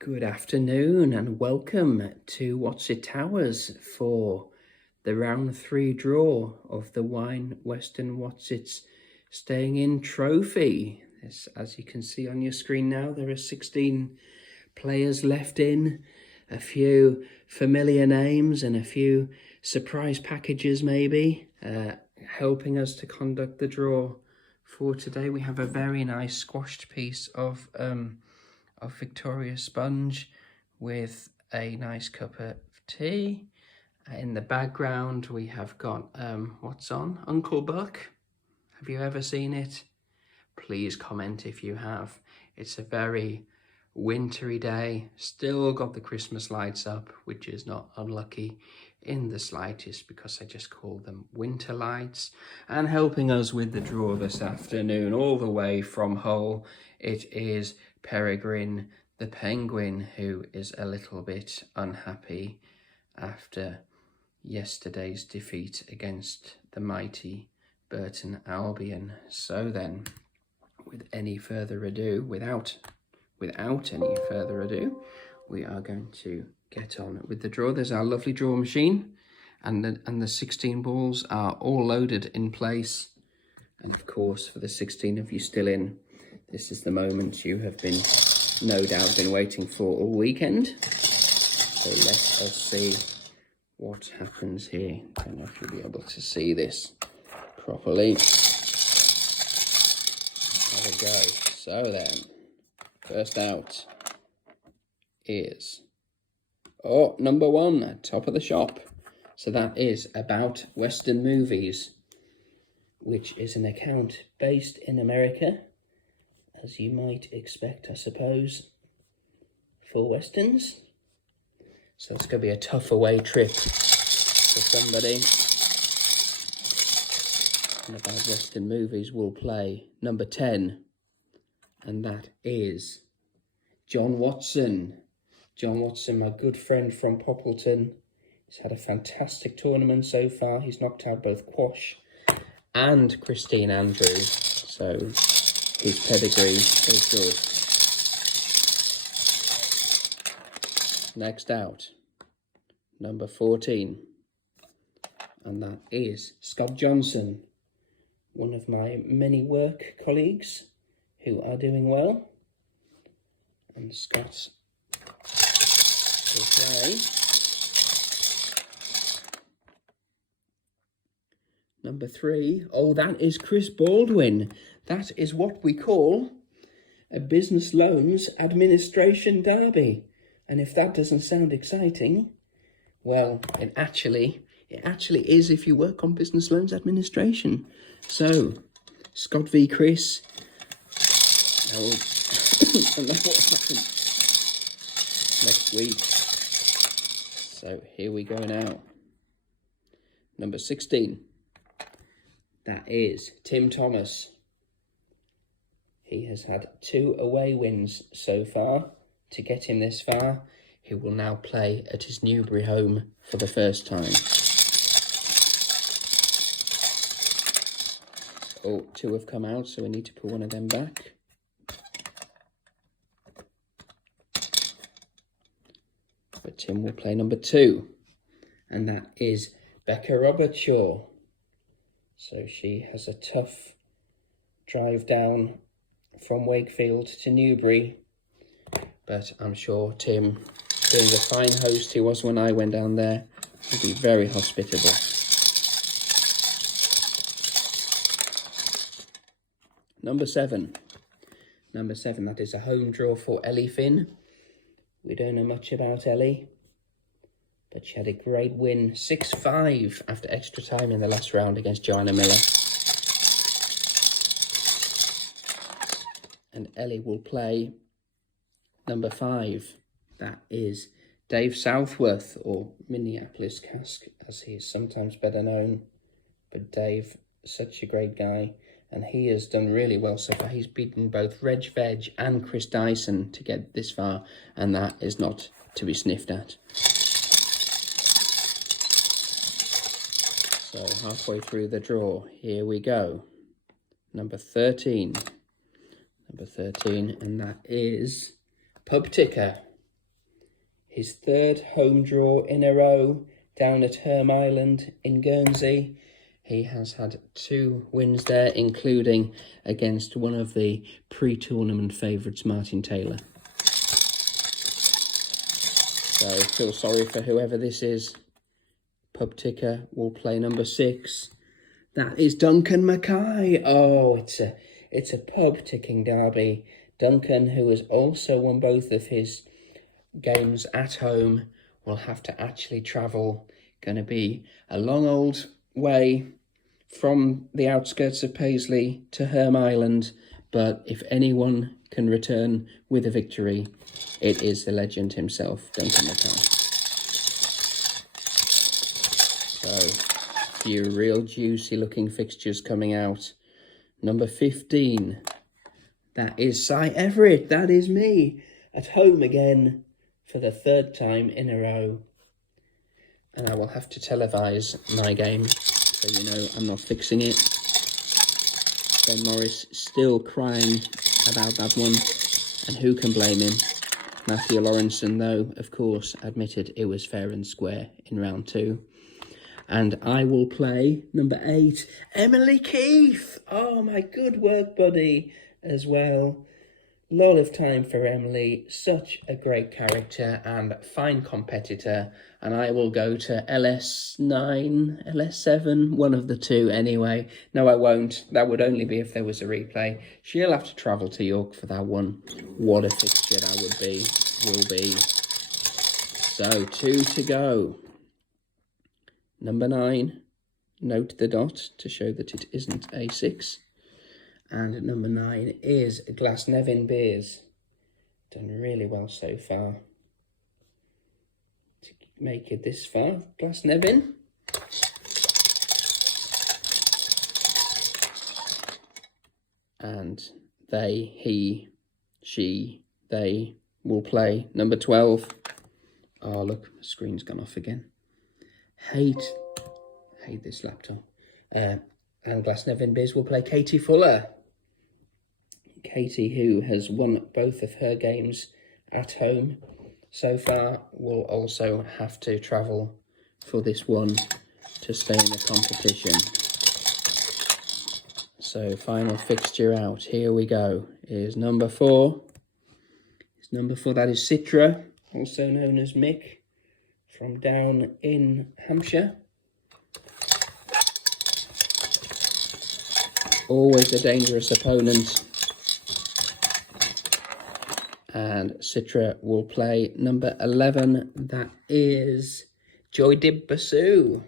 Good afternoon and welcome to Wotsits Towers for the round 3 draw of the Western Wotsits Staying In trophy. As you can see on your screen now, there are 16 players left in, a few familiar names and a few surprise packages maybe, helping us to conduct the draw for today. We have a very nice squashed piece of Victoria sponge with a nice cup of tea. In the background we have got what's on? Uncle Buck. Have you ever seen it? Please comment if you have. It's a very wintry day. Still got the Christmas lights up, which is not unlucky in the slightest because I just call them winter lights. And helping us with the draw this afternoon all the way from Hull, it is Peregrine the penguin, who is a little bit unhappy after yesterday's defeat against the mighty Burton Albion. So then, without any further ado, we are going to get on with the draw. There's our lovely draw machine, and the 16 balls are all loaded in place. And of course, for the 16 of you still in, this is the moment you have been, no doubt, been waiting for all weekend. So let us see what happens here. I don't know if you'll be able to see this properly. There we go. So then, first out is, number 1, top of the shop. So that is About Western Movies, which is an account based in America, as you might expect, I suppose, for Westerns. So it's going to be a tough away trip for somebody. And About Western Movies will play number 10, and that is John Watson. John Watson, my good friend from Poppleton. He's had a fantastic tournament so far. He's knocked out both Quash and Christine Andrews, so his pedigree is good. Next out, number 14, and that is Scott Johnson, one of my many work colleagues who are doing well. And Scott will play number 3. Oh, that is Chris Baldwin. That is what we call a business loans administration derby. And if that doesn't sound exciting, well, it actually is if you work on business loans administration. So, Scott v. Chris. I don't know what happens next week. So here we go now. Number 16. That is Tim Thomas. He has had 2 away wins so far to get him this far. He will now play at his Newbury home for the first time. Oh, 2 have come out, so we need to put one of them back. But Tim will play number 2, and that is Becca Robertshaw. So she has a tough drive down from Wakefield to Newbury, but I'm sure Tim, being the fine host he was when I went down there, will be very hospitable. Number 7, that is a home draw for Ellie Finn. We don't know much about Ellie, but she had a great win, 6-5 after extra time in the last round against Joanna Miller. And Ellie will play number 5. That is Dave Southworth, or Minneapolis Cask, as he is sometimes better known. But Dave, such a great guy, and he has done really well so far. He's beaten both Reg Veg and Chris Dyson to get this far, and that is not to be sniffed at. So halfway through the draw, here we go. Number 13, and that is Pub Ticker. his third home draw in a row down at Herm Island in Guernsey. He has had 2 wins there, including against one of the pre-tournament favourites, Martin Taylor. So feel sorry for whoever this is. Pub ticker will play number 6. That is Duncan Mackay. Oh, it's a pub ticking derby. Duncan, who has also won both of his games at home, will have to actually travel. Going to be a long old way from the outskirts of Paisley to Herm Island. But if anyone can return with a victory, it is the legend himself, Duncan Mackay. So, a few real juicy looking fixtures coming out. Number 15, that is Si Everett. That is me, at home again for the 3rd time in a row. And I will have to televise my game, so you know I'm not fixing it. Ben Morris still crying about that one, and who can blame him? Matthew Lawrenson, though, of course, admitted it was fair and square in round 2. And I will play number 8, Emily Keith. Oh, my good work buddy as well. Lot of time for Emily. Such a great character and fine competitor. And I will go to LS9, LS7, one of the 2 anyway. No, I won't. That would only be if there was a replay. She'll have to travel to York for that one. What a fixture that would be, will be. So, 2 to go. Number 9, note the dot to show that it isn't a 6. And number 9 is Glasnevin Beers. Done really well so far to make it this far. Glasnevin. And they, he, she, they will play number 12. Oh, look, the screen's gone off again. Hate this laptop. And Glasnevin Biz will play Katie Fuller. Katie, who has won both of her games at home so far, will also have to travel for this one to stay in the competition. So final fixture out, here we go, is number 4. It's number 4, that is Citra, also known as Mick, from down in Hampshire. Always a dangerous opponent. And Citra will play number 11. That is Joy Dibbasu,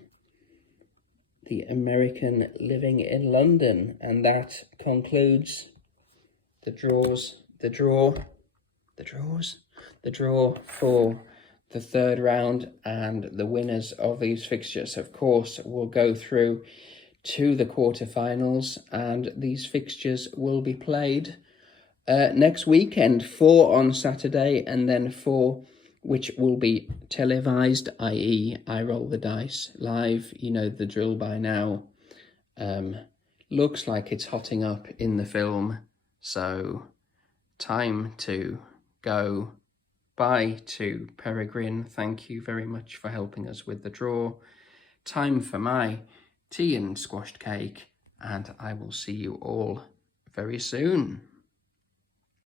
the American living in London. And that concludes the draw for the 3rd round. And the winners of these fixtures, of course, will go through to the quarterfinals. And these fixtures will be played next weekend, 4 on Saturday, and then 4 which will be televised, i.e. I roll the dice live. You know the drill by now. Looks like it's hotting up in the film, so time to go. Bye to Peregrine. Thank you very much for helping us with the draw. Time for my tea and squashed cake, and I will see you all very soon.